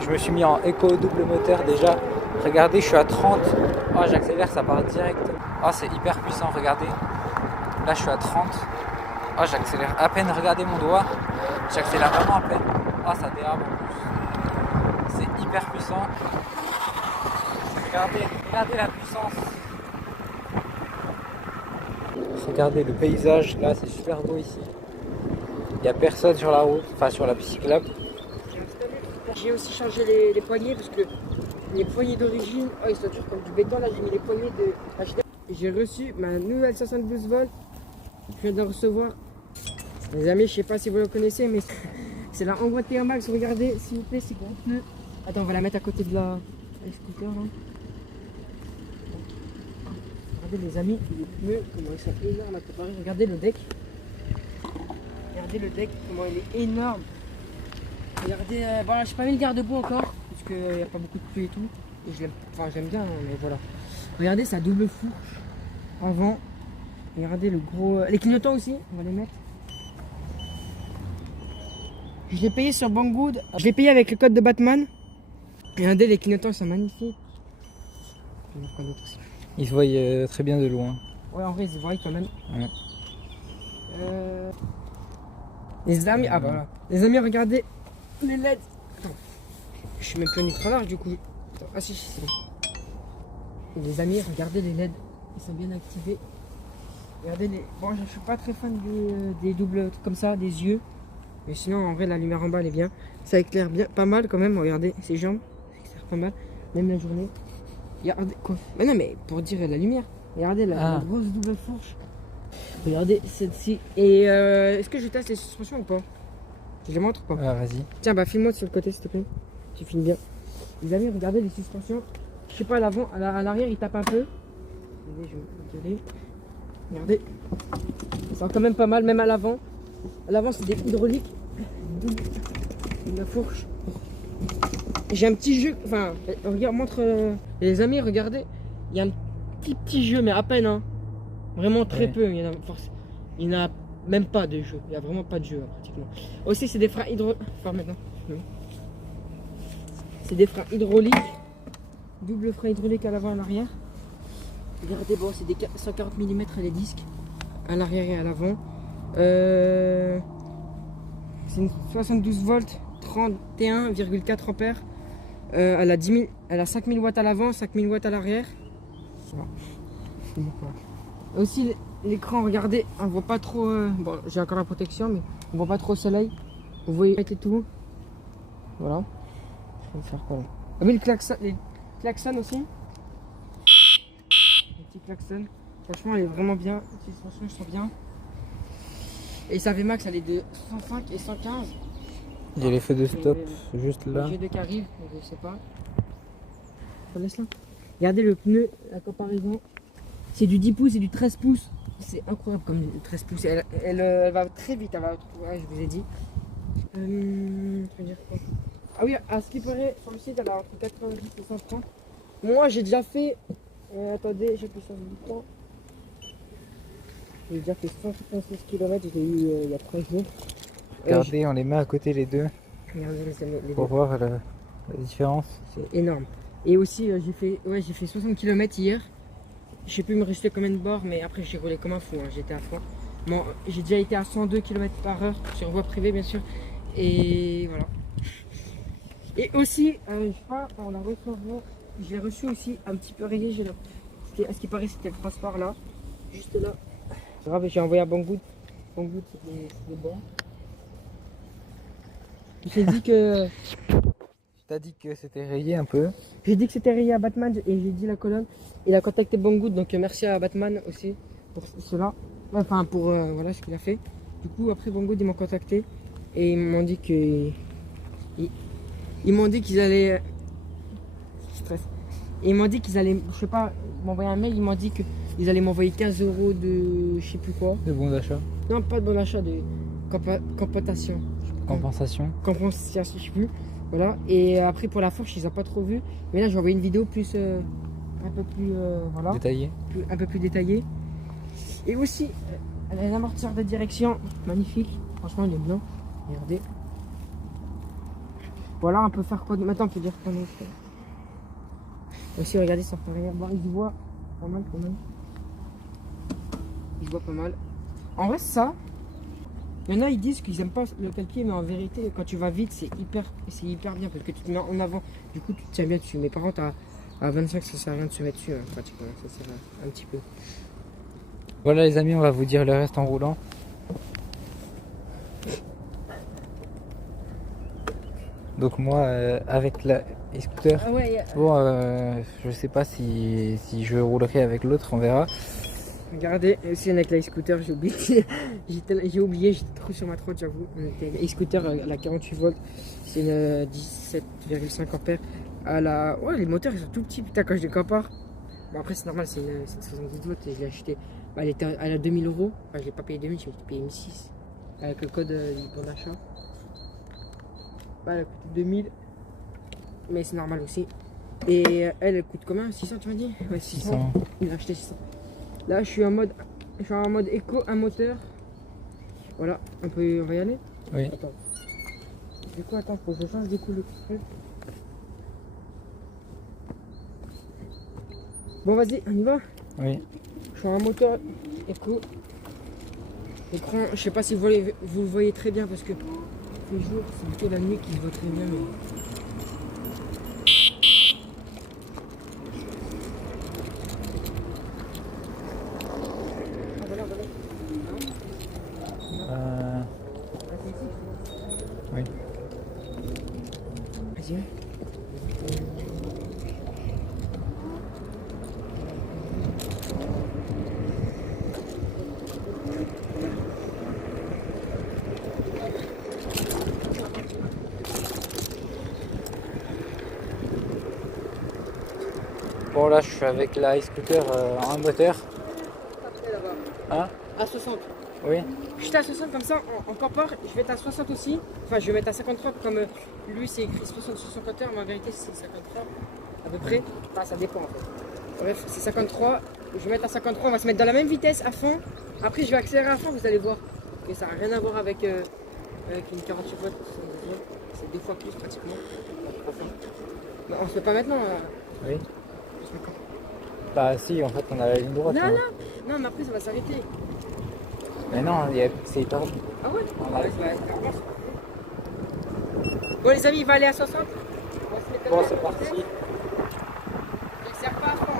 je me suis mis en éco double moteur déjà. Regardez, je suis à 30. Oh, j'accélère, ça part direct. Oh, c'est hyper puissant, regardez. Là, je suis à 30. Oh, j'accélère à peine, regardez mon doigt. J'accélère vraiment à peine. Oh, ça dérape en plus. C'est hyper puissant. Regardez la puissance. Regardez le paysage, là, c'est super beau ici. Il n'y a personne sur la route, enfin sur la piste cyclable. J'ai aussi changé les poignées parce que les poignées d'origine, oh, ils sont durs comme du béton. Là, j'ai mis les poignées de HDR. J'ai reçu ma nouvelle 72 volts. Je viens de recevoir. Les amis, je sais pas si vous le connaissez, mais c'est la Angua TR-Max. Regardez, s'il vous plaît, c'est gros pneu. Attends, on va la mettre à côté de la scooter là. Regardez les amis, les pneus, comment ils sont énormes à comparer. Regardez le deck. Regardez le deck, comment il est énorme. Regardez, voilà, j'ai pas mis le garde-boue encore, parce qu'il n'y a pas beaucoup de pluie et tout. Et j'aime bien, mais voilà. Regardez sa double fourche avant. Regardez le gros. Les clignotants aussi, on va les mettre. Je l'ai payé sur Banggood. Je l'ai payé avec le code de Batman. Regardez, les clignotants sont magnifiques. Je vais mettre quoi d'autre aussi. Ils se voient très bien de loin. Ouais, en vrai, ils se voient quand même. Ouais. Les amis, ah bah voilà. Les amis, regardez les LED. Attends, je suis même plus en ultra large du coup. Attends, ah si, c'est bon. Les amis, regardez les LED. Ils sont bien activés. Regardez les. Bon, je suis pas très fan des doubles trucs comme ça, des yeux. Mais sinon, en vrai, la lumière en bas, elle est bien. Ça éclaire bien, pas mal quand même. Regardez ses jambes. Ça éclaire pas mal. Même la journée. Regardez quoi. Mais non, mais pour dire la lumière. Regardez la grosse double fourche. Regardez celle-ci. Et est-ce que je teste les suspensions ou pas? Je les montre ou pas? Ah, vas-y. Tiens, bah filme-moi sur le côté s'il te plaît. Tu filmes bien. Les amis, regardez les suspensions. Je sais pas, à l'avant, à l'arrière, il tape un peu. Regardez, je vais regarder. Regardez. Ça sent quand même pas mal, même à l'avant. À l'avant, c'est des hydrauliques. Une fourche. J'ai un petit jeu. Enfin, regarde, montre. Les amis, regardez. Il y a un petit jeu, mais à peine. Hein. Vraiment très peu. Il y en a même pas de jeu. Il n'y a vraiment pas de jeu pratiquement. Aussi, c'est des freins hydrauliques. Enfin, maintenant. C'est des freins hydrauliques. Double frein hydraulique à l'avant et à l'arrière. Regardez, bon, c'est des 140 mm les disques. À l'arrière et à l'avant. C'est une 72 volts, 31,4 ampères. Elle a 5000 watts à l'avant, 5000 watts à l'arrière. Voilà. Aussi l'écran, regardez, on voit pas trop. Bon, j'ai encore la protection, mais on voit pas trop le soleil. Vous voyez et tout. Voilà. Je vais faire quoi là? Ah oui, les klaxons aussi. Les petits klaxons. Franchement, elle est vraiment bien. Les suspensions sont bien. Et sa VMAX, elle est de 105 et 115. Il y a les feux de stop juste là. Le G2 qui arrive, je sais pas. On laisse là. Regardez le pneu, la comparaison. C'est du 10 pouces et du 13 pouces. C'est incroyable comme le 13 pouces. Elle va très vite. Elle va, ouais, je vous ai dit. Je veux dire quoi? Ah oui, à ce qui paraît, sur le site, elle a entre 90 et 130. Moi, j'ai déjà fait. Attendez, j'ai plus sur le bouton. J'ai déjà fait 176 km. Je l'ai eu il y a 3 jours. Regardez, on les met à côté les deux. Regardez les pour deux. voir la différence. C'est énorme. Et aussi, j'ai fait 60 km hier. Je sais plus me rester combien de bords, mais après j'ai roulé comme un fou, hein. J'étais à fond. Bon, j'ai déjà été à 102 km/h sur voie privée bien sûr. Et voilà. Et aussi, je sais pas, on l'a reçu avant. J'ai reçu aussi un petit peu rayé. À ce qui paraît, c'était le transport là. Juste là. C'est grave, j'ai envoyé à Banggood. Banggood, c'était bon. J'ai dit que. T'as dit que c'était rayé un peu. J'ai dit que c'était rayé à Batman et j'ai dit la colonne. Il a contacté Banggood, donc merci à Batman aussi pour cela. Enfin, pour voilà ce qu'il a fait. Du coup, après Banggood, ils m'ont contacté et ils m'ont dit que. Ils m'ont dit qu'ils allaient. Stress. Et ils m'ont dit qu'ils allaient, je sais pas, m'envoyer un mail. Ils m'ont dit qu'ils allaient m'envoyer 15 € de je sais plus quoi. De bon d'achat. Non, pas de bon d'achat, de compensation. Compensation. Compensation, je sais plus. Voilà. Et après pour la fourche, ils n'ont pas trop vu. Mais là, j'ai envoyé une vidéo plus un peu plus voilà. Détaillé. Un peu plus détaillée. Et aussi, elle a un amortisseur de direction magnifique. Franchement, il est blanc. Regardez. Voilà, on peut faire quoi? Maintenant, on peut dire quoi d'autre? Aussi, regardez, ça fait rien. Bon, il se voit pas mal quand même. Il se voit pas mal. En vrai, ça, il y en a, ils disent qu'ils aiment pas le calpier, mais en vérité, quand tu vas vite, c'est hyper bien parce que tu te mets en avant. Du coup, tu te tiens bien dessus. Mais par contre, à 25, ça sert à rien de se mettre dessus, hein, pratiquement. Ça sert un petit peu. Voilà les amis, on va vous dire le reste en roulant. Donc moi, avec la e-scooter, Ah ouais, bon, je sais pas si je roulerai avec l'autre, on verra. regardez, aussi avec la e-scooter, j'ai oublié, j'étais trop sur ma trotte, j'avoue. La e-scooter, la 48 volts, c'est une 17,5 ampères. Ouais, les moteurs ils sont tout petits, putain, quand je les compare. Bon, après, c'est normal, c'est une 70 volts et je l'ai acheté. Bah, elle a 2000 euros. Enfin, je l'ai pas payé 2000, je l'ai payé 1600 avec le code du bon d'achat. Bah, elle a coûté 2000, mais c'est normal aussi. Et elle coûte combien? 600, tu m'as dit? Ouais, 600. Il a acheté 600. Là, je suis en mode éco, un moteur. Voilà, on va y aller? Oui. Attends. Du coup, attends, faut que je change du coup le truc. Bon, vas-y, on y va? Oui. Je suis en moteur éco. L'écran, je sais pas si vous le voyez très bien parce que le jour, c'est plutôt la nuit qui se voit très bien. Mais... Ah, voilà. Oui. Vas-y. Bon là je suis avec la e-scooter en moteur. Hein? À 60. Oui. J'étais à 60 comme ça, en compare, je vais être à 60 aussi. Enfin, je vais mettre à 53 comme lui c'est écrit 60 sur son compteur, mais en vérité c'est 53 à peu près. Enfin, ça dépend en fait. Bref, c'est 53. Je vais mettre à 53, on va se mettre dans la même vitesse à fond. Après, je vais accélérer à fond, vous allez voir. Et ça n'a rien à voir avec une 48 volts. C'est 2 fois plus pratiquement. Mais on se fait pas maintenant. Oui. On se fait quand? Bah si, en fait on a la ligne droite. Hein. Non, mais après ça va s'arrêter. Mais non, c'est hyper... Ah ouais? Voilà. Ouais, ça va être normal. Bon les amis, il va aller à 60. On va se mettre Bon là. c'est parti. J'accélère pas à fond.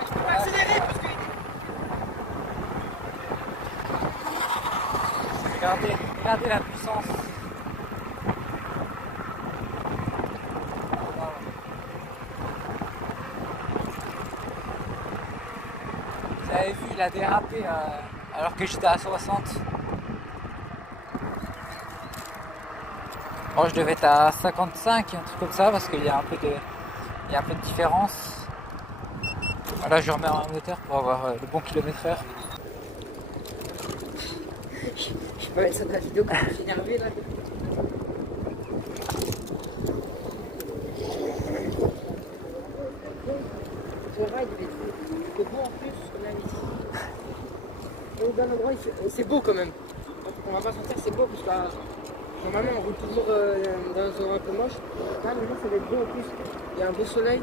Je peux pas accélérer parce que... Regardez la puissance. Vous avez vu, il a dérapé alors que j'étais à 60. Moi je devais être à 55, un truc comme ça, parce qu'il y a un peu de différence. Voilà, je remets un moteur pour avoir le bon kilomètre/heure. Je peux mettre ça dans la vidéo quand je suis énervé là. Ce ride il fait beau en plus, on a ici. Au bon endroit, c'est beau quand même. On va pas sentir c'est beau parce que normalement on roule toujours dans un endroit un peu moche. Là maintenant ça va être beau en plus. Il y a un beau soleil.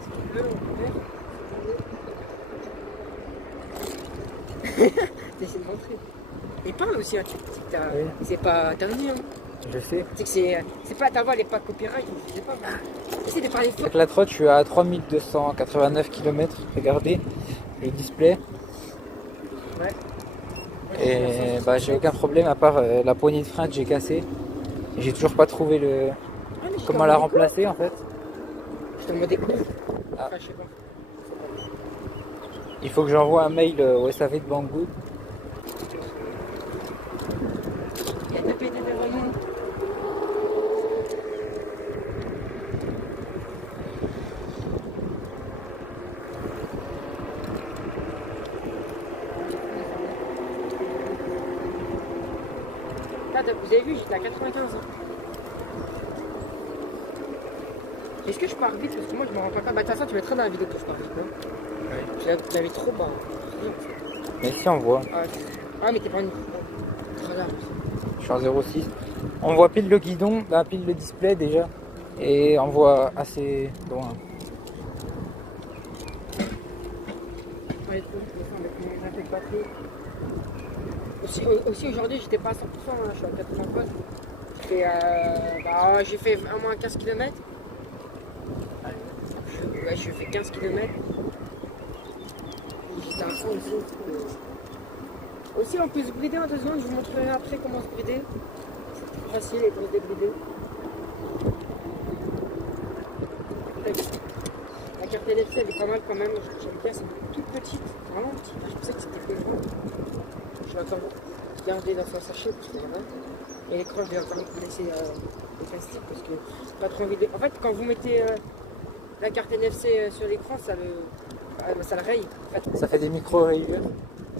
C'est bleu, vert. T'essaies de montrer. Et parle aussi, hein, Oui. c'est pas terminé. Hein. Je sais. C'est pas ta voix, elle est pas copyright, je sais pas. Essaye de parler fort. Avec la trotte, je suis à 3289 km. Regardez le display. Ouais. Et bah, j'ai aucun problème à part la poignée de frein que j'ai cassée. Et j'ai toujours pas trouvé comment la remplacer en fait. Je te demandais où. Ah. Enfin, je sais pas. Il faut que j'envoie un mail au SAV de Banggood. Il y a deux pédés devant nous. Là, vous avez vu, j'étais à 95. Hein. Est-ce que je pars vite? Parce que moi je me rends pas compte. Bah, de toute façon, tu mettras dans la vidéo que je pars vite. Hein. Oui. Tu l'avais trop bas. Mais si on voit. Ah, mais t'es pas une. Voilà. Je suis en 0,6. On voit pile le guidon, là, pile le display déjà. Et on voit assez loin. Aussi aujourd'hui j'étais pas à 100%, hein, je suis à 80%. J'ai fait au moins 15 km. Ouais, je fais 15 km. J'étais à fond aussi. Aussi on peut se brider en 2 secondes, je vous montrerai après comment se brider. C'est plus facile et pour se débrider. La carte NFC elle est pas mal quand même, j'aime bien, c'est toute petite, vraiment petite. Je pensais que c'était plus grand. Je vais encore garder dans son sachet parce que voilà. Et l'écran je vais encore laisser le plastique parce que pas trop envie de. En fait quand vous mettez la carte NFC sur l'écran ça le raye. En fait. Ça fait des micro-rayures.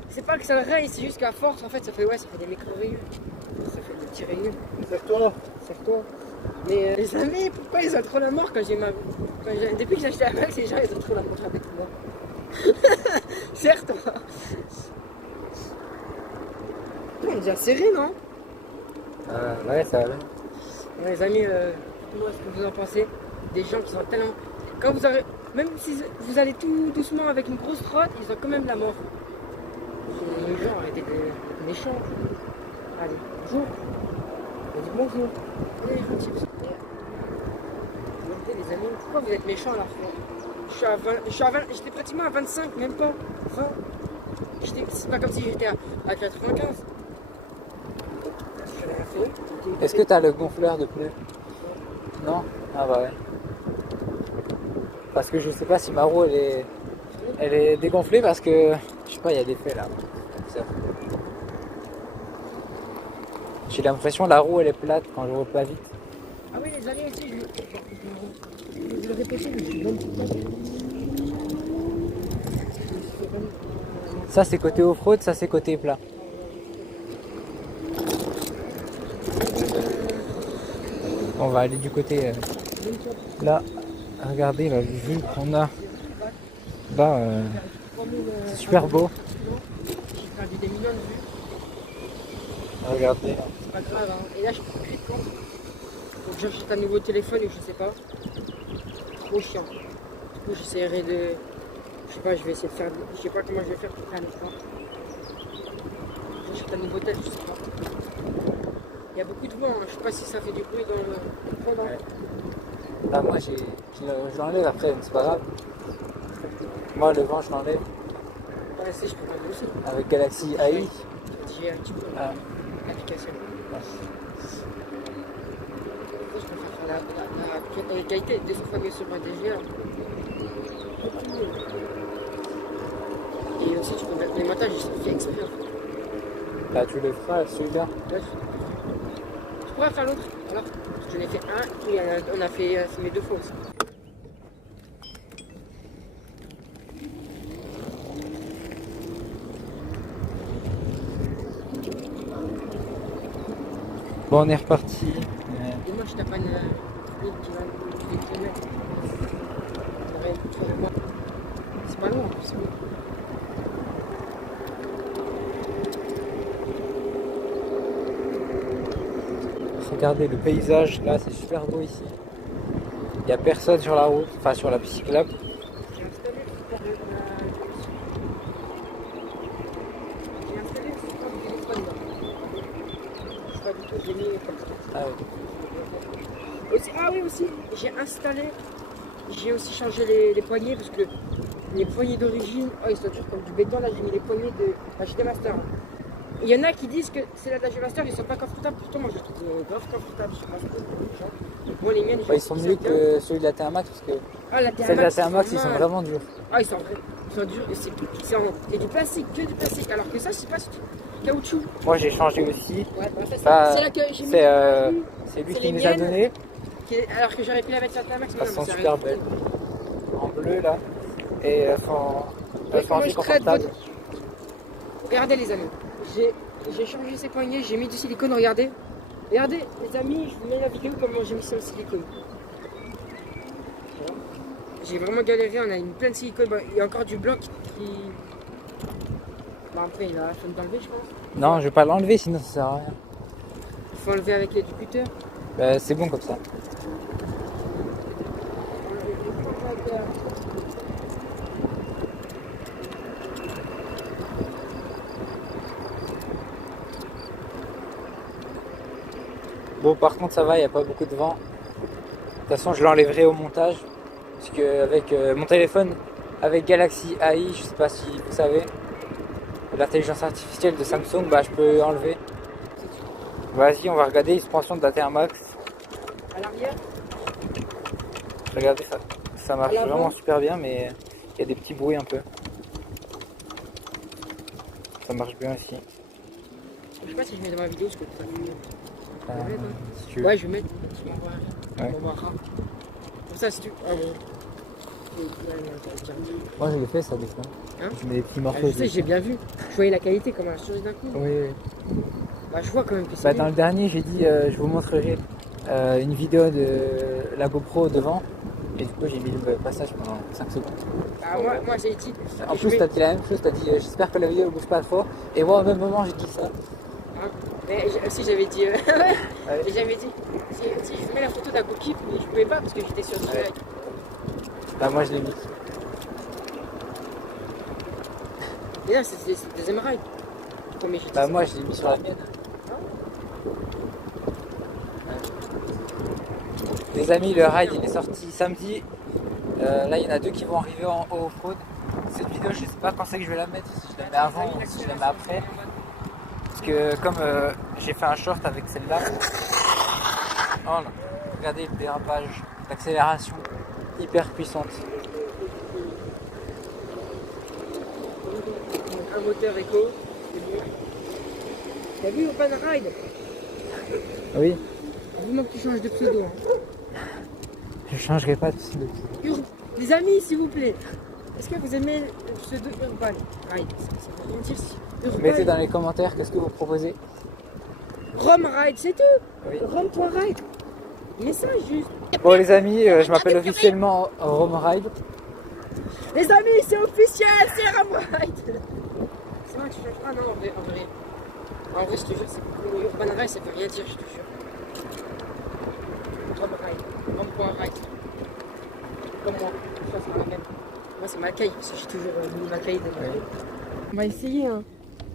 C'est pas que ça le raye, c'est juste qu'à force en fait ça fait des micro-rayures. Ça fait des petits rayures. Serre-toi. Serre-toi. Mais les amis, pourquoi ils ont trop la mort quand j'ai ma. Depuis que j'ai acheté la Max, les gens ils ont trop la mort avec moi. Serre-toi. On est déjà serré, non? Ouais, ça va bien. Les amis, dites-moi ce que vous en pensez. Des gens qui sont tellement. Quand vous aurez. Même si vous allez tout doucement avec une grosse trotte, ils ont quand même la mort. Les gens arrêtez d'être méchants. Allez, bonjour. On dit bonjour. Allez, gentil. Regardez les amis, pourquoi vous êtes méchants là? J'étais pratiquement à 25, même pas 20. C'est pas comme si j'étais à 95. Est-ce que tu as le gonfleur de pneus? Non? Ah bah ouais. Parce que je sais pas si ma roue elle est dégonflée parce que je sais pas, il y a des faits là. J'ai l'impression que la roue elle est plate quand je roule pas vite. Ah oui les amis aussi, je le répétais, mais je suis bon tout le temps. Ça c'est côté off-road, ça c'est côté plat. On va aller du côté là. Regardez la vue qu'on a. Bah, c'est super beau. J'ai perdu des millions de vues. Regardez. C'est pas grave, hein. Et là je peux plus de compte. Donc j'achète un nouveau téléphone ou je sais pas. Trop chiant. Du coup j'essaierai de. Je sais pas, je vais essayer de faire. Je sais pas comment je vais faire pour faire un écran. J'achète un nouveau tel, je sais pas. Il y a beaucoup de vent, hein. Je sais pas si ça fait du bruit dans le pendant. Ouais. Là moi je l'enlève après, mais c'est pas grave. Moi le vent je l'enlève. Ouais, si je peux pas aussi. Avec Galaxy AI. J'ai un petit peu l'application. Je préfère faire la qualité des fois mieux sur un DGA. Et aussi tu peux mettre les montages, je fais exprès. Là tu le feras celui-là. Ouais. Je pourrais faire l'autre. Alors, j'en ai fait un, et on a fait mes 2 fois aussi. Bon on est reparti. Et moi je tape une ligne qui va des kilomètres. C'est pas loin en plus. Regardez le paysage, là c'est super beau ici. Il n'y a personne sur la route, enfin sur la piste cyclable. J'ai installé le support du téléphone là. Je sais pas du tout, j'ai mis comme ça. Ah oui. Aussi, j'ai aussi changé les poignées parce que les poignées d'origine, ils sont durs comme du béton. Là, j'ai mis les poignées de la GT Master. Il y en a qui disent que c'est la GT Master, ils sont pas confortables. Pourtant, moi, je les trouve grave confortables. Je sais pas ce que les gens. Bon, les miennes, Ils sont mieux que celui de la T1 Max parce que celles de la T1 Max ils sont vraiment durs. Ah, ils sont durs et c'est du plastique, que du plastique. Alors que ça, c'est pas du caoutchouc. Moi j'ai changé aussi. Ouais, c'est Bah, là que j'ai mis. C'est lui c'est qui les nous a miennes. donné. Alors que j'aurais pu la mettre sur la Max, Elles sont super belles. En bleu là. Et elles sont assez confortables. Regardez les amis. J'ai changé ces poignées, j'ai mis du silicone, regardez. Regardez les amis, je vous mets la vidéo comment j'ai mis sur le silicone. Voilà. J'ai vraiment galéré, on a une pleine de silicone. Bon, il y a encore du blanc qui. Bon après il a la flemme d'enlever je pense. Non, je vais pas l'enlever sinon ça sert à rien. faut enlever avec l'éducateur. Bah, c'est bon comme ça. Bon, par contre, ça va, il n'y a pas beaucoup de vent. De toute façon, je l'enlèverai au montage. Parce que avec mon téléphone, avec Galaxy AI, je sais pas si vous savez, l'intelligence artificielle de Samsung, bah je peux enlever. Vas-y, on va regarder, suspension de la Thermax. À l'arrière. Regardez, ça marche À l'avant. vraiment super bien, mais il y a des petits bruits un peu. Ça marche bien aussi. Je sais pas si je mets dans ma vidéo ce que tu as filmé. Euh, Ouais, ouais. si tu veux. Ouais, je vais mettre. Tu m'envoies. Ouais. On m'envoiera. Comme ça, si tu. Ah bon. Moi je l'ai fait ça des fois. Hein? Je mets des petits morceaux. Je sais, j'ai bien vu. Je voyais la qualité comme elle a changé d'un coup. Oui, oui. Bah, je vois quand même que c'est. Bah, dans le dernier, j'ai dit je vous montrerai une vidéo de la GoPro devant. Et du coup, j'ai mis le passage pendant 5 secondes. Ah, moi j'ai dit. En plus, t'as dit la même chose, t'as dit j'espère que la vidéo ne bouge pas trop. Et moi, au même moment, j'ai dit ça. Hein? Mais aussi, j'avais dit. Ouais. Et j'avais dit. Si je mets la photo d'un GoKeep, mais je pouvais pas parce que j'étais sur direct. Bah, moi, je l'ai mis. Et là, c'est le deuxième ride. Premier, j'ai dit Bah, ça. moi, je l'ai mis sur la mienne. Les amis, le ride il est sorti samedi. Là, il y en a 2 qui vont arriver en off-road. Cette vidéo, je sais pas quand c'est que je vais la mettre, si je la mets avant ou si je la mets après. Parce que comme j'ai fait un short avec celle-là, oh là, regardez le dérapage, l'accélération hyper puissante. Un moteur éco, c'est bon. T'as vu Open Ride? Oui, Vivement que tu changes de pseudo. Hein. je changerai pas de pseudo. Les amis, s'il vous plaît, est-ce que vous aimez le pseudo Urban Ride? Ça veut rien dire si. Urban. Mettez dans les commentaires qu'est-ce que vous proposez. Rom Ride, c'est tout. Oui. Rom.ride. Mais ça, juste. Bon les amis, je m'appelle officiellement Rome Ride. Les amis, c'est officiel, c'est Rom Ride. C'est vrai que tu changes. Ah non, en vrai. En vrai, je te jure, c'est Urban Ride, ça veut rien dire, je te jure. Rom Ride. Rom.ride. Comme moi, ça c'est la même. Moi c'est Mackay, parce que j'ai toujours mis Mackay dedans. Oui. On va essayer, hein.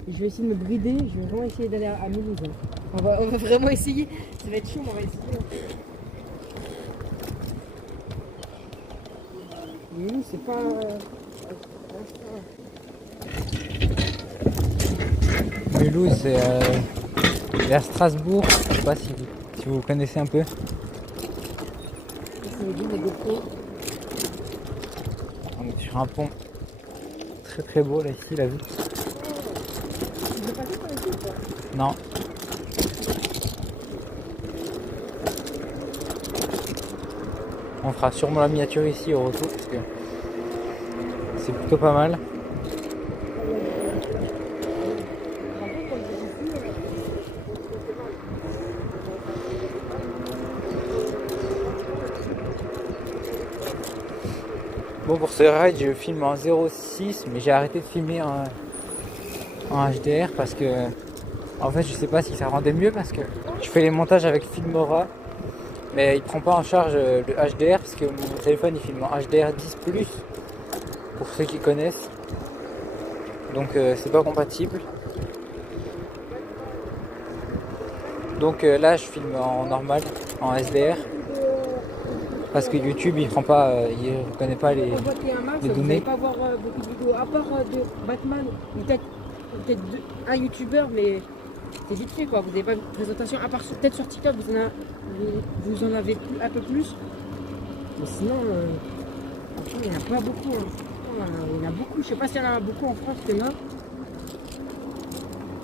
Je vais essayer de me brider, je vais vraiment essayer d'aller à Mulhouse. Hein. On va vraiment essayer, ça va être chaud, mais on va essayer. Mulhouse, c'est pas. Mulhouse, c'est vers Strasbourg. Je sais pas si vous connaissez un peu. C'est le guide des GoPro. On est sur un pont très très beau là ici, la vue. Tu veux passer par ici ou pas? Non. On fera sûrement la miniature ici au retour parce que c'est plutôt pas mal. Bon, pour ce ride, je filme en 0.6, mais j'ai arrêté de filmer en HDR parce que, en fait, je sais pas si ça rendait mieux parce que je fais les montages avec Filmora, mais il prend pas en charge le HDR parce que mon téléphone il filme en HDR 10+, pour ceux qui connaissent. Donc, c'est pas compatible. Donc là, je filme en normal, en SDR. Parce que YouTube il prend pas, il reconnaît pas les Quand vous votez un max, les vous données. n'allez pas voir beaucoup de vidéos, à part de Batman, ou peut-être un youtubeur, mais c'est vite fait quoi, vous n'avez pas de présentation, à part peut-être sur TikTok, vous en avez un peu plus, mais sinon, franchement, il n'y en a pas beaucoup, hein. Il y en a beaucoup, je sais pas s'il y en a beaucoup en France, il y en a.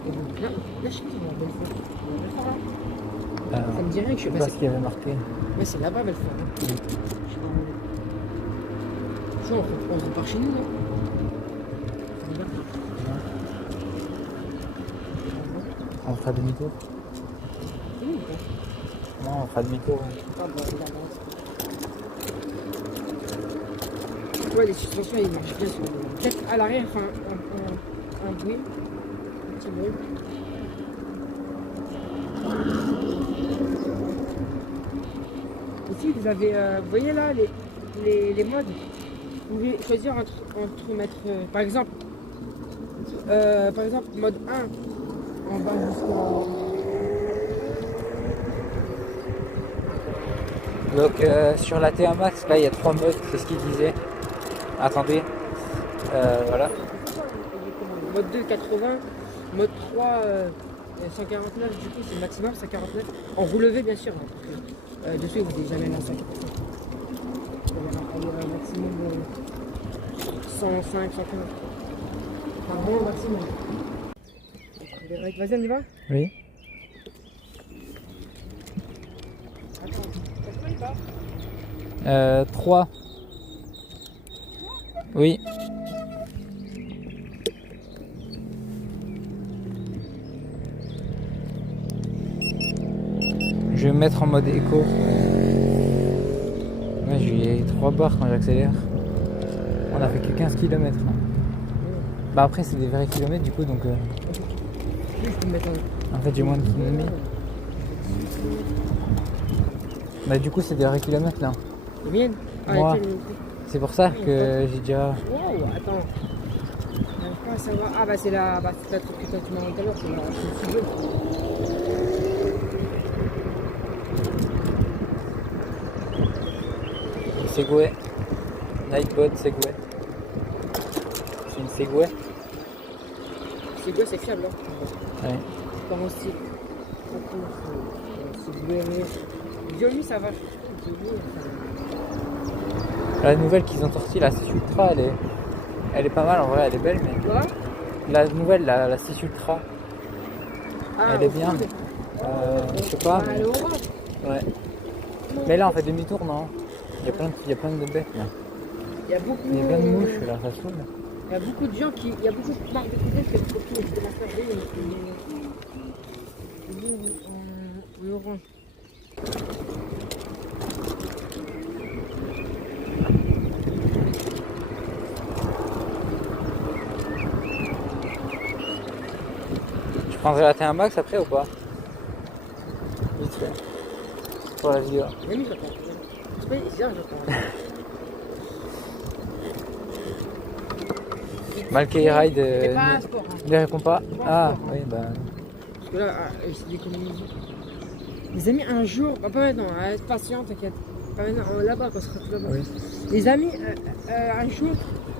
Et donc là, je sais pas si on a Belfort. Belfort, là. Ça me dit rien que je suis Je sais pas passé. ce qu'il y avait marqué. Ouais, c'est là-bas, Belfort. On repart chez nous, non? On fera demi-tour. C'est nous ou pas? Non, on fera demi-tour. Ah, bon, il avance. Ouais, les suspensions, ils marchent bien sur le. Peut-être à l'arrière, enfin, un bruit. Un petit bruit. aussi, vous avez, vous voyez là, les modes. Vous pouvez choisir entre mettre, par exemple, mode 1, en bas jusqu'à... Donc sur la T1 Max, là il y a 3 modes, c'est ce qu'il disait. Attendez, voilà. Mode 2, 80, mode 3, 149, du coup c'est le maximum, 149. En relevé bien sûr, hein, parce que dessus vous n'avez jamais la 149. Il y a un maximum de 105, 115. Enfin vraiment au maximum. Vas-y, on y va? Oui. Attends, il va? 3. Oui. Je vais me mettre en mode éco. Ouais, j'ai 3 barres quand j'accélère. On a fait que 15 km. Bah après c'est des vrais kilomètres du coup donc en fait j'ai moins de kilomètres. Bah du coup c'est des vrais kilomètres là. Les miennes? Moi. C'est pour ça que j'ai déjà... Wow, attends. J'arrive pas à savoir. Ah bah c'est la truc que toi tu m'as dit tout à l'heure, c'est la sujet. Segway. Nightbot Segway. C'est une Segway. Segway c'est fiable hein. Ouais. Dans mon style. Segway. Viomi ça va. La nouvelle qu'ils ont sortie, la 6 Ultra, elle est pas mal en vrai, elle est belle mais... Quoi? La nouvelle, la 6 Ultra, Ah, elle est bien. Je sais pas. Ah, elle est orange. Ouais. Mais là on fait demi-tour non? Il y a plein de bêtes là. Il y a beaucoup. Il y a plein de mouches là, ça saoule. Il y a beaucoup de gens qui. Il y a beaucoup de marques de couleurs qui ont beaucoup de Master V en orange. Tu prendrais la T1 Max après ou pas? Vite fait. Pour la vidéo. Oui, j'attends. C'est pas ici, j'attends. Malkey Ride, C'est pas un sport. Hein. il ne répond pas. Ah sport, oui bah... Parce que là, c'est d'économiser. Les amis, un jour, bah, pas maintenant, reste patient, t'inquiète. Pas maintenant, là-bas, on sera tout là-bas. Oui. Les amis, un jour,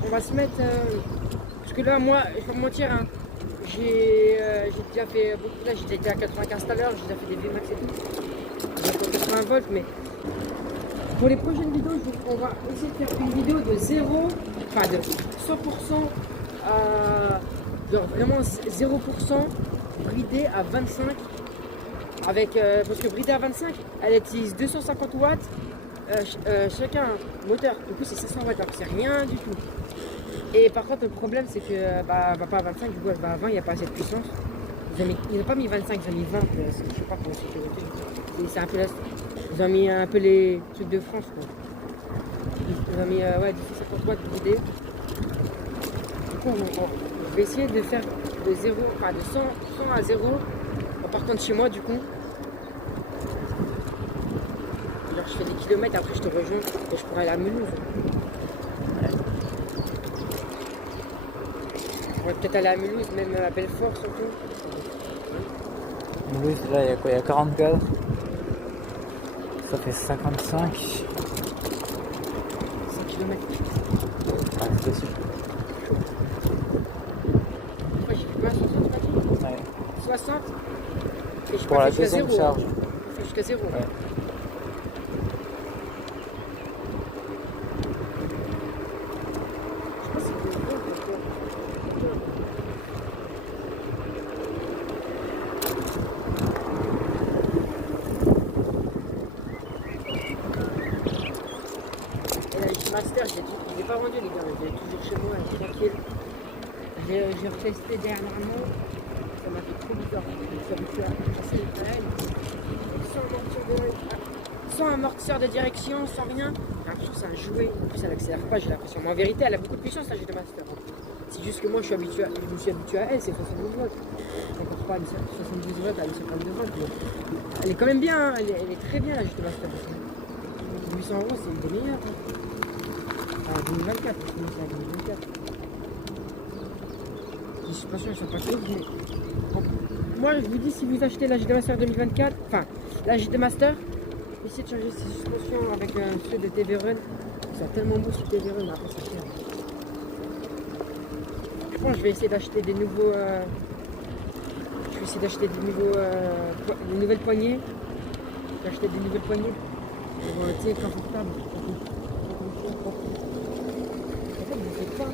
on va se mettre. Parce que là, moi, je vais pas me mentir, hein, j'ai déjà fait beaucoup. Là, j'ai déjà été à 95 tout à l'heure, j'ai déjà fait des VMAX et tout. J'ai fait 80 volts, mais pour les prochaines vidéos, on va essayer de faire une vidéo de 0, enfin de 100%, genre vraiment 0% bridé à 25. Avec, parce que bridé à 25, elle utilise 250 watts chacun moteur. Du coup, c'est 500 watts, alors c'est rien du tout. Et par contre, le problème, c'est que elle va pas à 25, du coup, elle va à 20, il n'y a pas assez de puissance. Ils n'ont pas mis 25, ils ont mis 20. Je sais pas comment c'est un peu là. Ils ont mis un peu les trucs de France, quoi. Ils ont mis 250 watts bridé. Du coup, je vais essayer de faire de 0, enfin de 100 à 0 en partant de chez moi, du coup. Alors, je fais des kilomètres, après je te rejoins et je pourrai aller à Mulhouse. On va peut-être aller à Mulhouse, même à Belfort surtout. Mulhouse, là il y a quoi? Il y a 40 cadres. Ça fait 55. 5 km. Ah, c'est sûr. Moi j'ai fait quoi, 60 matchs? Ouais. 60 et je Pour la jusqu'à deuxième 0. charge. Je fais jusqu'à 0. Ouais. Master, je l'ai pas vendu les gars, je l'ai toujours chez moi, tranquille. J'ai retesté dernièrement, ça m'a fait trop bizarre. Je me suis habitué à passer les pelles, sans amortisseur de direction, sans rien. J'ai l'impression que c'est un jouet, en plus elle accélère pas, j'ai l'impression. Mais en vérité, elle a beaucoup de puissance la GT Master. C'est juste que moi je me suis habitué à elle, c'est 72 volts. Encore pas 72 volts, elle est 52 volts. Mais elle est quand même bien, hein. Elle est très bien la GT Master. 800 euros, c'est une des meilleures. Enfin, 2024, parce que moi, c'est en 2024. Les suspensions, elles sont pas terribles, mais... Bon, moi, je vous dis, si vous achetez la GT Master 2024, enfin, la GT Master, essayez de changer ses suspensions avec ceux de TV Run. Ils sont tellement beaux sur TV Run, après, c'est cher. Je pense que je vais essayer d'acheter des nouveaux... Je vais essayer d'acheter des nouvelles poignées. J'ai acheté des nouvelles poignées pour être confortable. En fait, vous faites pas.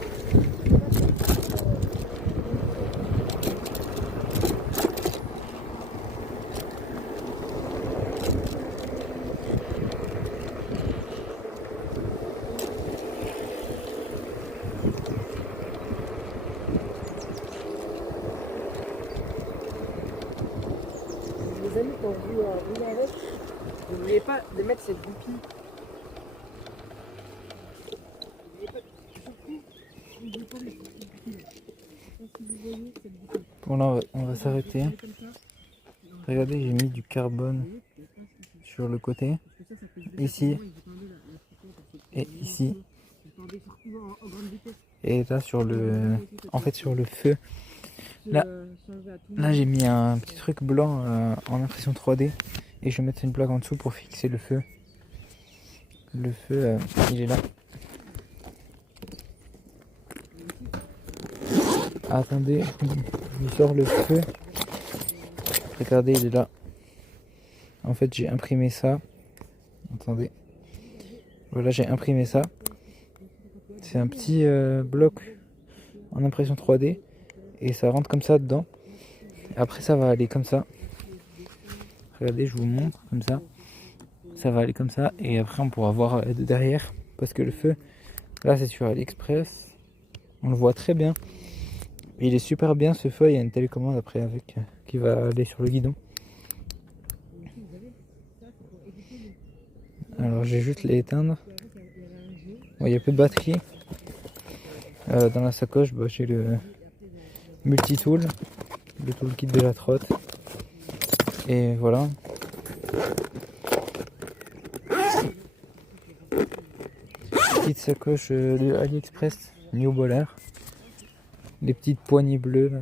Les amis, quand vous roulez avec, vous n'oubliez pas de mettre cette goupille. Bon là on va s'arrêter. Regardez, j'ai mis du carbone sur le côté, ici et ici, et là sur le, en fait sur le feu. Là j'ai mis un petit truc blanc en impression 3D et je vais mettre une plaque en dessous pour fixer le feu. Le feu il est là. Attendez, je sors le feu. Regardez, il est là. En fait, j'ai imprimé ça. Attendez. Voilà, j'ai imprimé ça. C'est un petit bloc en impression 3D. Et ça rentre comme ça dedans. Après, ça va aller comme ça. Regardez, je vous montre comme ça. Ça va aller comme ça. Et après, on pourra voir de derrière. Parce que le feu, là, c'est sur AliExpress. On le voit très bien. Il est super bien ce feu, il y a une télécommande après avec qui va aller sur le guidon. Alors je vais juste les éteindre. Bon, il n'y a plus de batterie. Dans la sacoche, bah, j'ai le multi-tool, le toolkit de la trotte. Et voilà. Petite sacoche de AliExpress New Baller. Les petites poignées bleues là.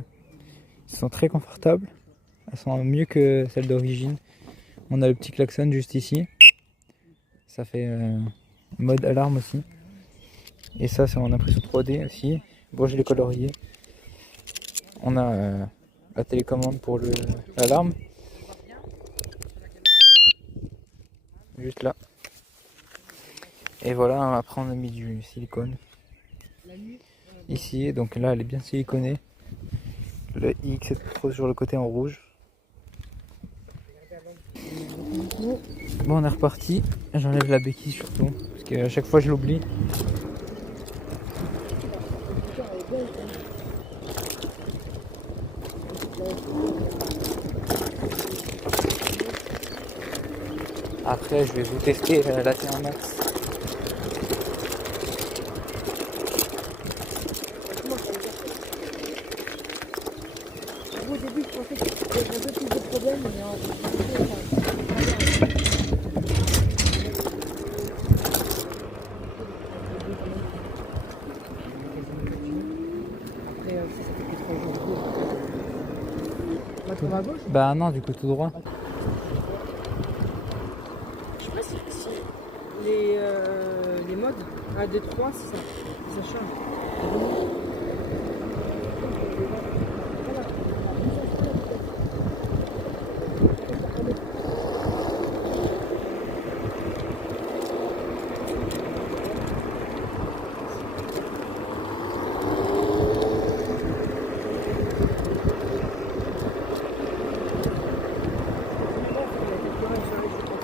Elles sont très confortables, elles sont mieux que celles d'origine. On a le petit klaxon juste ici, ça fait mode alarme aussi, et ça c'est en impression 3D aussi. Bon, je l'ai colorié. On a la télécommande pour l'alarme juste là, et voilà. Après on a mis du silicone ici, donc là elle est bien siliconée. Le X est trop sur le côté en rouge. Bon, on est reparti. J'enlève la béquille surtout, parce qu'à chaque fois je l'oublie. Après je vais vous tester la T1 Max. Au début, je pensais qu'il y avait un peu plus de problèmes, mais en après, ça fait que 3 jours. On va trouver à gauche? Bah non, du coup tout droit. Je sais pas si les modes 1, 2, 3, si ça change.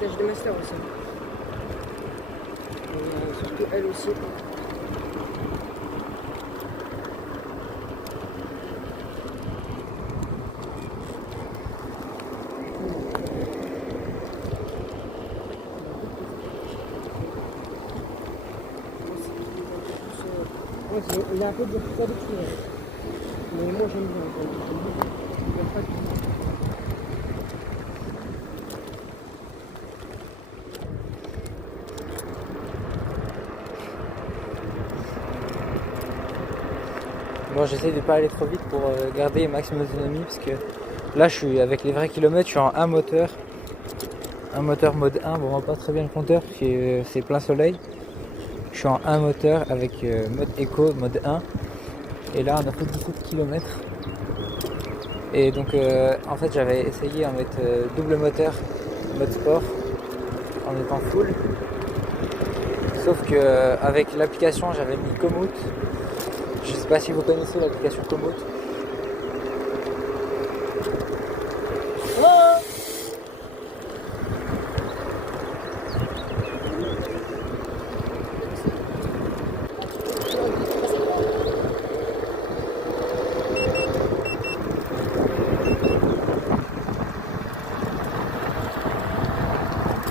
De master aussi. Et surtout elle aussi. Il a un peu de difficulté, mais moi j'aime bien. Bon, j'essaie de pas aller trop vite pour garder maximum d'autonomie parce que là, je suis avec les vrais kilomètres, je suis en un moteur mode 1. Bon, on voit pas très bien le compteur parce que c'est plein soleil. Je suis en un moteur avec mode éco, mode 1. Et là, on a fait 17 km. Et donc, en fait, j'avais essayé en mettre double moteur, mode sport, en étant full. Sauf que avec l'application, j'avais mis Komoot. Je sais pas si vous connaissez l'application Komoot.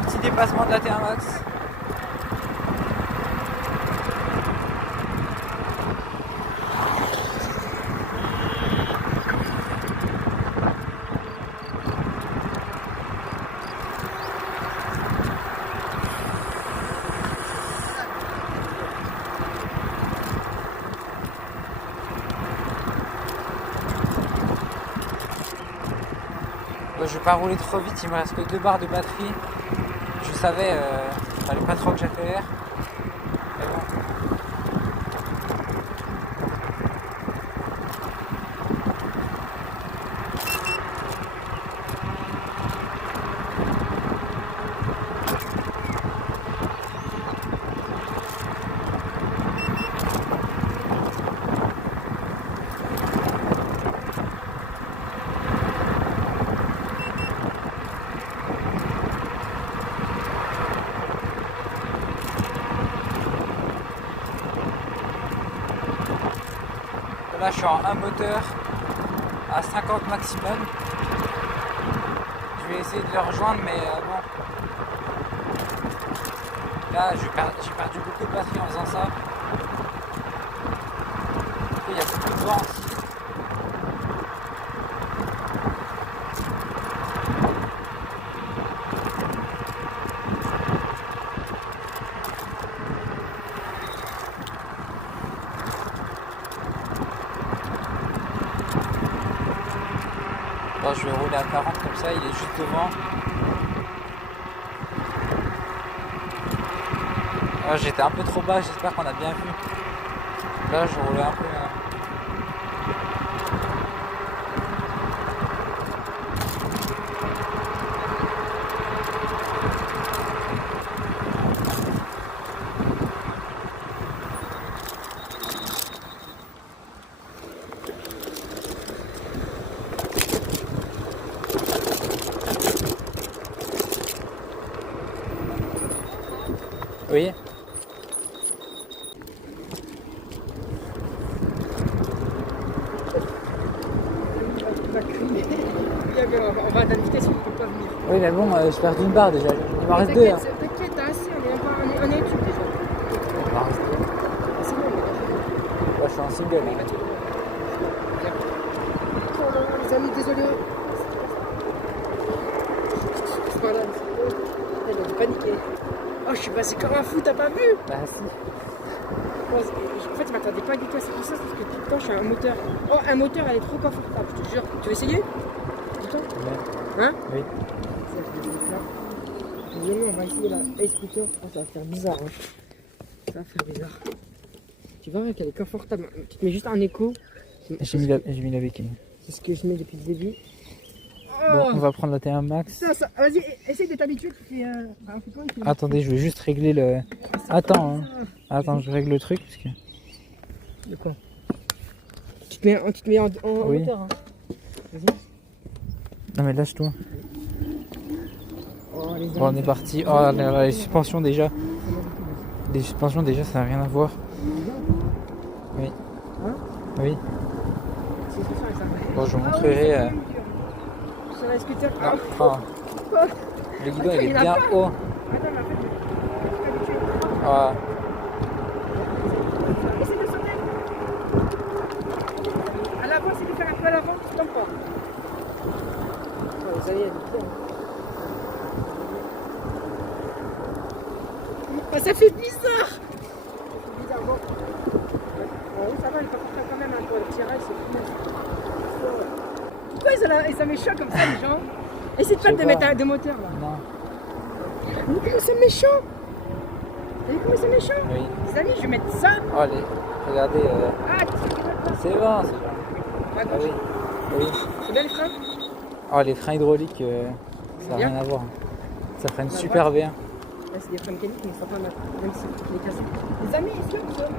Petit dépassement de la T1 Max. Je vais pas rouler trop vite, il me reste que 2 barres de batterie. Je savais, fallait pas trop que j'accélère. Mais bon. Là, je suis en un moteur à 50 maximum. Je vais essayer de le rejoindre, mais bon. Là, j'ai perdu beaucoup de batterie en faisant ça. Il y a beaucoup de vent aussi. Bon, je vais rouler à 40 comme ça, il est juste devant. Ah, j'étais un peu trop bas, j'espère qu'on a bien vu. Là, je roulais un peu. Oui. On va à la vitesse, on peut pas venir. Oui, mais bon, je perds d'une barre déjà. Il m'en reste 2. Hein. T'inquiète, t'as assez, on est au-dessus déjà. Il m'en reste 2. C'est bon, Là, je suis en single. Hein. Oh non, les amis, désolé. C'est pas grave. Elle a paniqué. Oh, je suis passé comme un fou, t'as pas vu? Bah, si. En fait, je m'attendais pas du tout à ça, parce que tout le temps, je suis un moteur. Oh, un moteur, elle est trop confortable, je te jure. Tu veux essayer? Dis-toi. Ouais. Hein? Oui. On va essayer la scooter. Oh, ça va faire bizarre. Hein. Ça va faire bizarre. Tu vois qu'elle est confortable. Tu te mets juste un écho. J'ai mis la béquille. C'est ce que je mets depuis le début. Bon, on va prendre la T1 Max. Vas-y, essaye de t'habituer. Attendez, je vais juste régler le... Attends, hein. Attends, je règle le truc parce que... De quoi? Tu te mets en Oui. hauteur. Hein. Vas-y. Non mais lâche-toi. Oh, les Bon, on est parti. Oh, les suspensions déjà. Les suspensions déjà, ça n'a rien à voir. Oui. Hein? Oui. C'est ça, ça. Bon, je vous montrerai... Sur la scooter. Ah, ah. Le guidon, il est bien haut. Ah. Essaye de sauter. À l'avant, c'est de faire un peu à l'avant, tu tombes pas. Vous allez ça fait bizarre. Ça fait bizarre, bon. oui, ça va, il est pas content quand même, hein, pour le tirage, c'est fou. Pourquoi ils sont méchants comme ça, les gens? Essaye pas Je de sais mettre pas. de moteur là. Non. Mais comment c'est méchant? T'as vu comment c'est méchant? Oui. Les amis, je vais mettre ça. Oh, allez, regardez. Ah, qu'est-ce que tu veux pas? C'est bon, c'est bon. À Ah gauche. oui. Oui. C'est bien le frein? Oh, les freins hydrauliques, ça n'a Bien. rien à voir. Ça freine La super bien. Ouais, c'est des freins mécaniques, mais ça pas mal, même si il est cassé. Les amis, est-ce que vous avez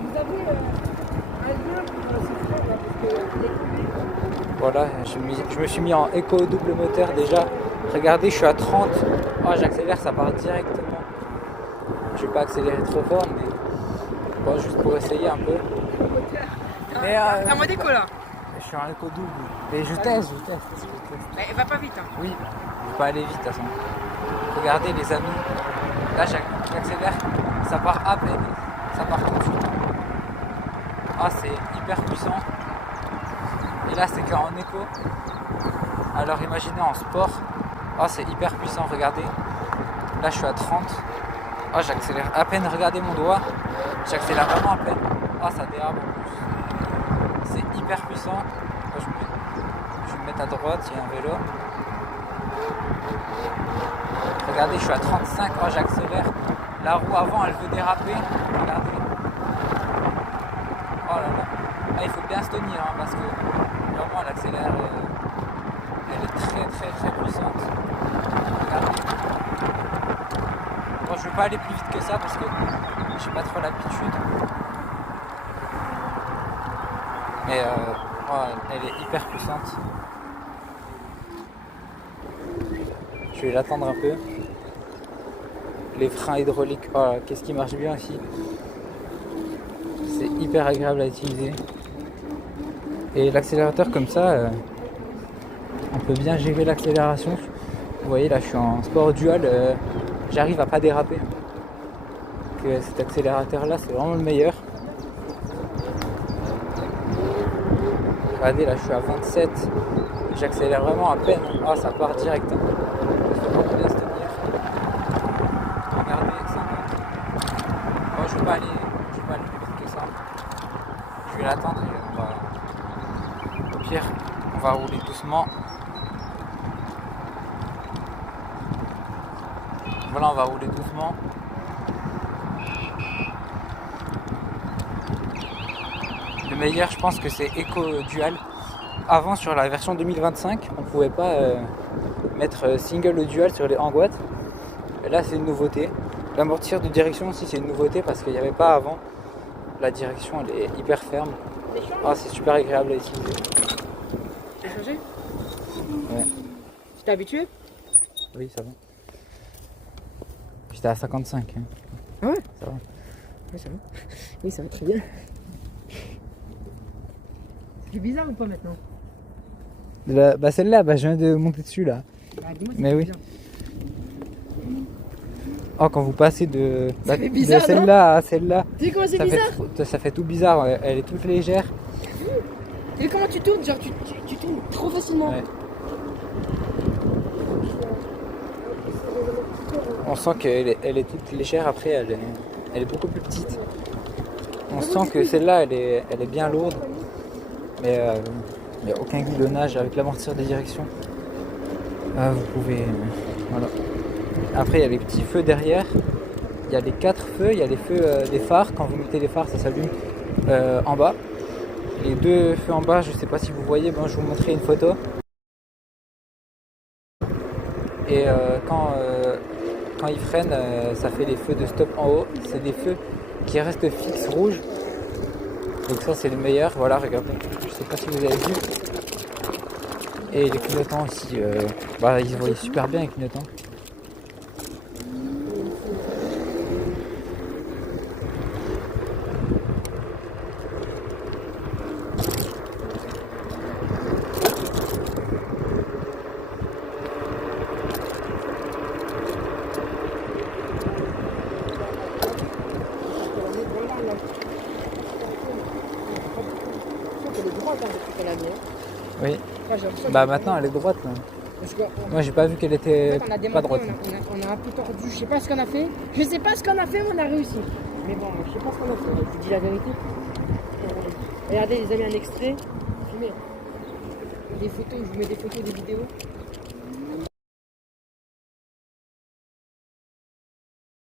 un lien pour ce frein là? Parce que les coulées. Voilà, je me suis mis en éco double moteur déjà. Regardez, je suis à 30. Oh, j'accélère, ça part directement. Je vais pas accélérer trop fort, mais bon, juste pour essayer un peu. Moteur. Mais, T'as un mode éco là? Je suis en éco double. Et je teste. Mais va pas vite, hein. Oui, je vais pas aller vite de toute façon. Regardez les amis, là j'accélère, ça part à peine, ça part tout de suite. Ah, c'est hyper puissant. Et là c'est qu'en éco. Alors imaginez en sport, ah, c'est hyper puissant, regardez. Là je suis à 30. Ah, j'accélère à peine, regardez mon doigt. J'accélère vraiment à peine. Ah, ça dérape en plus. C'est hyper puissant. Moi, je vais me mettre à droite, il y a un vélo. Regardez, je suis à 35, oh, j'accélère. La roue avant, elle veut déraper. Regardez. Oh là là. Là, il faut bien se tenir, hein, parce que vraiment, elle accélère. Elle est très puissante. Regardez. Bon, je ne vais pas aller plus vite que ça parce que j'ai pas trop l'habitude. Mais oh, elle est hyper puissante. Je vais l'attendre un peu. Les freins hydrauliques, oh, qu'est-ce qui marche bien aussi. C'est hyper agréable à utiliser. Et l'accélérateur comme ça, on peut bien gérer l'accélération. Vous voyez là, je suis en sport dual, j'arrive à pas déraper. Donc, cet accélérateur là, c'est vraiment le meilleur. Regardez là, je suis à 27. J'accélère vraiment à peine. Ah, ça part direct. Il faut vraiment bien se tenir. Regardez, ça. Bon, je vais pas aller plus vite que ça. Je vais l'attendre et au pire, on va rouler doucement. Voilà, on va rouler doucement. Le meilleur, je pense que c'est Eco Dual. Avant, sur la version 2025, on pouvait pas mettre single ou dual sur les hangouettes. Et là, c'est une nouveauté. L'amortisseur de direction aussi, c'est une nouveauté parce qu'il n'y avait pas avant. La direction, elle est hyper ferme. Ah, c'est super agréable à utiliser. Tu as changé? Ouais. Tu t'es habitué? Oui, ça va. J'étais à 55. Hein. Ah ouais? Ça va. Oui, ça va. Oui, ça va très bien. C'est bizarre ou pas maintenant? Bah celle-là, bah, je viens de monter dessus là. Ah, dis-moi, c'est Mais oui. bizarre. Oh, quand vous passez de fait bizarre, de celle-là à celle-là, Tu sais comment c'est bizarre? ça fait tout bizarre. Elle est toute légère. Tu sais comment tu tournes? Genre, tu tournes trop facilement. Ouais. On sent qu'elle est toute légère, après elle est beaucoup plus petite. On sent que celle-là elle est bien lourde, mais il n'y a aucun guidonnage avec l'amortisseur de direction. Vous pouvez. Voilà. Après il y a les petits feux derrière, il y a les 4 feux, il y a les feux des phares, quand vous mettez les phares ça s'allume en bas. Les 2 feux en bas, je ne sais pas si vous voyez, bon, je vous montrerai une photo. Et quand il freine, ça fait les feux de stop en haut. C'est des feux qui restent fixes rouges. Donc ça c'est le meilleur. Voilà, regardez. Je sais pas si vous avez vu. Et les clignotants aussi. Ils se voient super bien les clignotants. Oui. Bah maintenant elle est droite là. Moi j'ai pas vu qu'elle était pas droite. On a un peu tordu, je sais pas ce qu'on a fait. Je sais pas ce qu'on a fait, mais on a réussi. Mais bon, je sais pas ce qu'on a fait, je vous dis la vérité. Regardez les amis, un extrait. Filmez. Des photos, je vous mets des photos, des vidéos.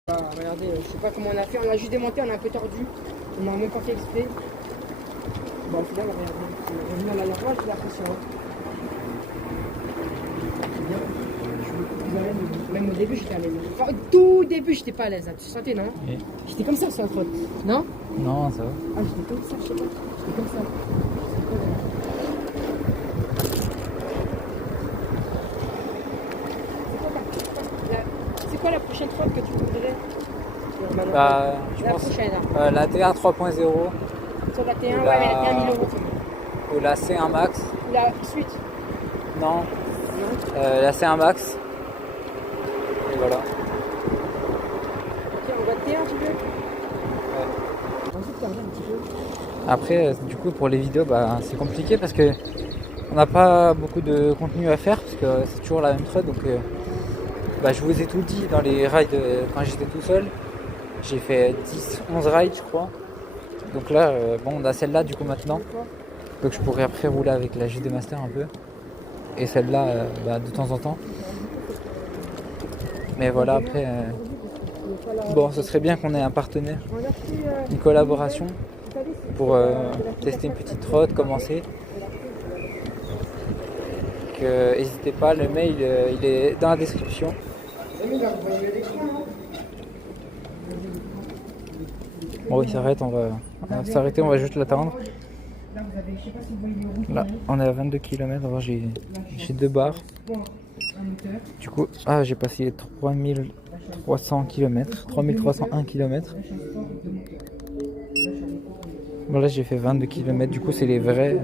Ah, regardez, je sais pas comment on a fait, on a juste démonté, on a un peu tordu. On n'a même pas fait exprès. Bon, au final, regardez, on est revenu à la normale, j'ai l'impression. C'est bien. Je suis beaucoup plus à l'aise. Même au début, j'étais à l'aise. Enfin, au tout début, j'étais pas à l'aise. Là. Tu sentais, non? Oui. J'étais comme ça sur la trotte. Non? Non, ça va. Ah, j'étais comme ça, je sais pas. J'étais comme ça. C'est quoi la prochaine trotte que tu voudrais? Bah, je La pense prochaine, là. la T1 3.0 Sur la T1, ouais, Ou mais la- elle a 1 000 euros. ou la C1 Max. Ou la suite. Non, Non? la C1 Max. Et voilà. Ok, on va T1, tu veux? Ouais. Ensuite, tu regardes un petit peu. Après, du coup, pour les vidéos, bah, c'est compliqué parce que on n'a pas beaucoup de contenu à faire parce que c'est toujours la même trotte. Donc, bah, je vous ai tout dit dans les rides quand j'étais tout seul. J'ai fait 10-11 rides, je crois. Donc là, bon, on a celle-là du coup maintenant. Donc je pourrais après rouler avec la JD Master un peu. Et celle-là, bah, de temps en temps. Mais voilà, après, bon, ce serait bien qu'on ait un partenaire, une collaboration pour tester une petite trotte, commencer. N'hésitez pas, le mail il est dans la description. Bon, il s'arrête, on va s'arrêter, on va juste l'attendre. Là, on est à 22 km, alors j'ai 2 barres. Du coup, j'ai passé 3300 km, 3301 km. Bon, là j'ai fait 22 km, du coup c'est les vrais.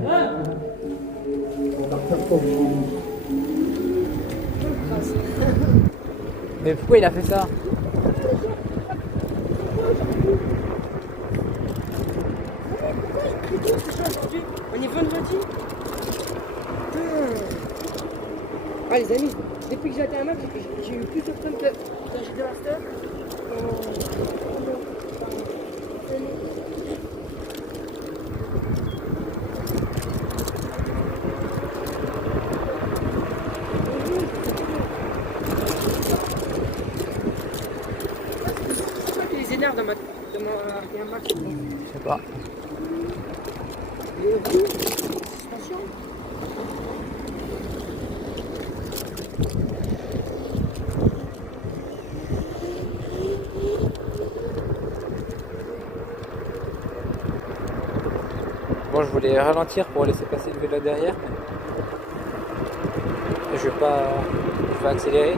Mais pourquoi il a fait ça? On est vendredi. Ah les amis, depuis que j'ai atteint un match, j'ai eu plus de tonnes que quand j'étais master. C'est quoi qui les énerve dans ma match? Je sais pas. Les roues, suspension. Bon, je voulais ralentir pour laisser passer le vélo derrière, mais je vais accélérer.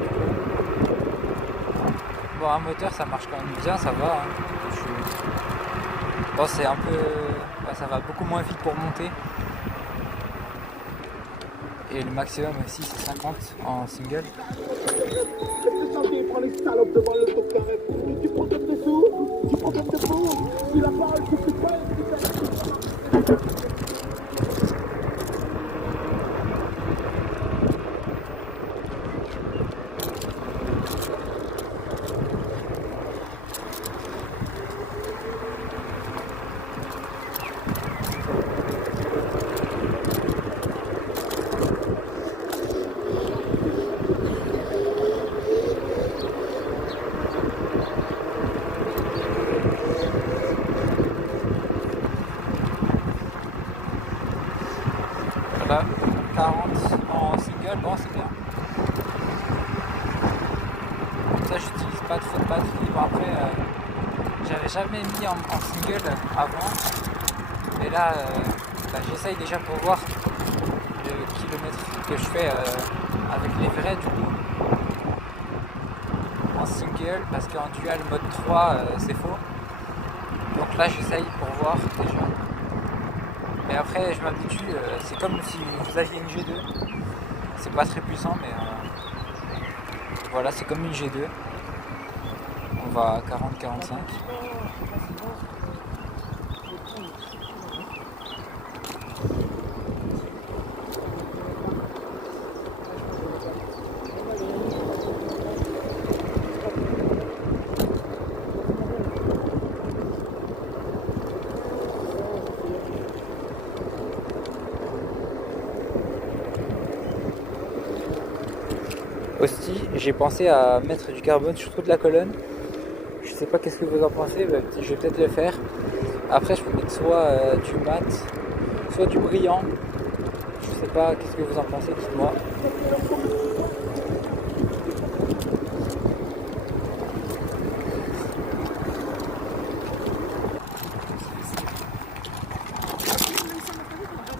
Bon, un moteur ça marche quand même bien, ça va. Hein. Bon, c'est un peu, ça va beaucoup moins vite pour monter. Et le maximum aussi c'est 50 en single. Voilà, 40 en single, bon c'est bien. Comme ça j'utilise pas trop de batterie. Bon après j'avais jamais mis en single avant. Mais là j'essaye déjà pour voir le kilomètre que je fais avec les vrais du coup. En single parce qu'en dual mode 3 c'est faux. Donc là j'essaye pour voir déjà. Mais après je m'habitue, c'est comme si vous aviez une G2. C'est pas très puissant mais voilà, c'est comme une G2. On va à 40-45. j'ai pensé à mettre du carbone sur toute la colonne. Je sais pas qu'est-ce que vous en pensez, bah, je vais peut-être le faire. Après je peux mettre soit du mat, soit du brillant. Je sais pas, qu'est-ce que vous en pensez, dites-moi.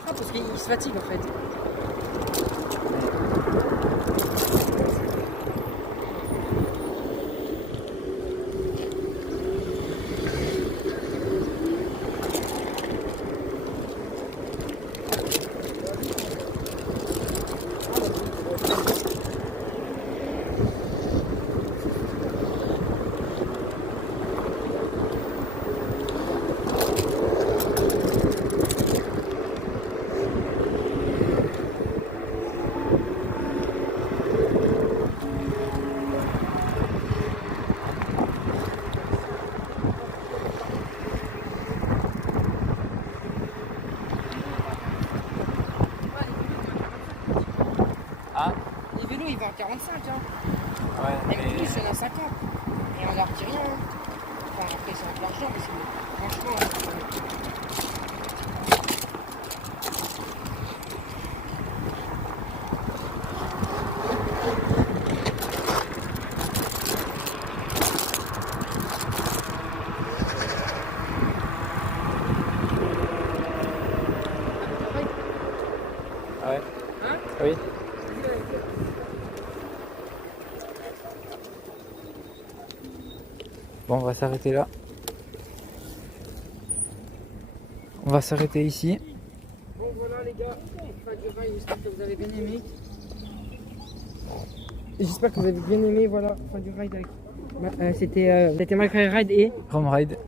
Parce qu'il se fatigue en fait. Hein? Les vélos ils vont à 45 hein. Ouais, Même plus, il y en a 50. Et on leur dit rien. Enfin après c'est un peu l'argent, mais c'est franchement. ouais. Hein? Oui. Bon, on va s'arrêter là. On va s'arrêter ici. Bon voilà les gars, fin du rail, j'espère que vous avez bien aimé. J'espère que vous avez bien aimé, voilà, fin du ride avec. C'était Malgré Ride et Home ride.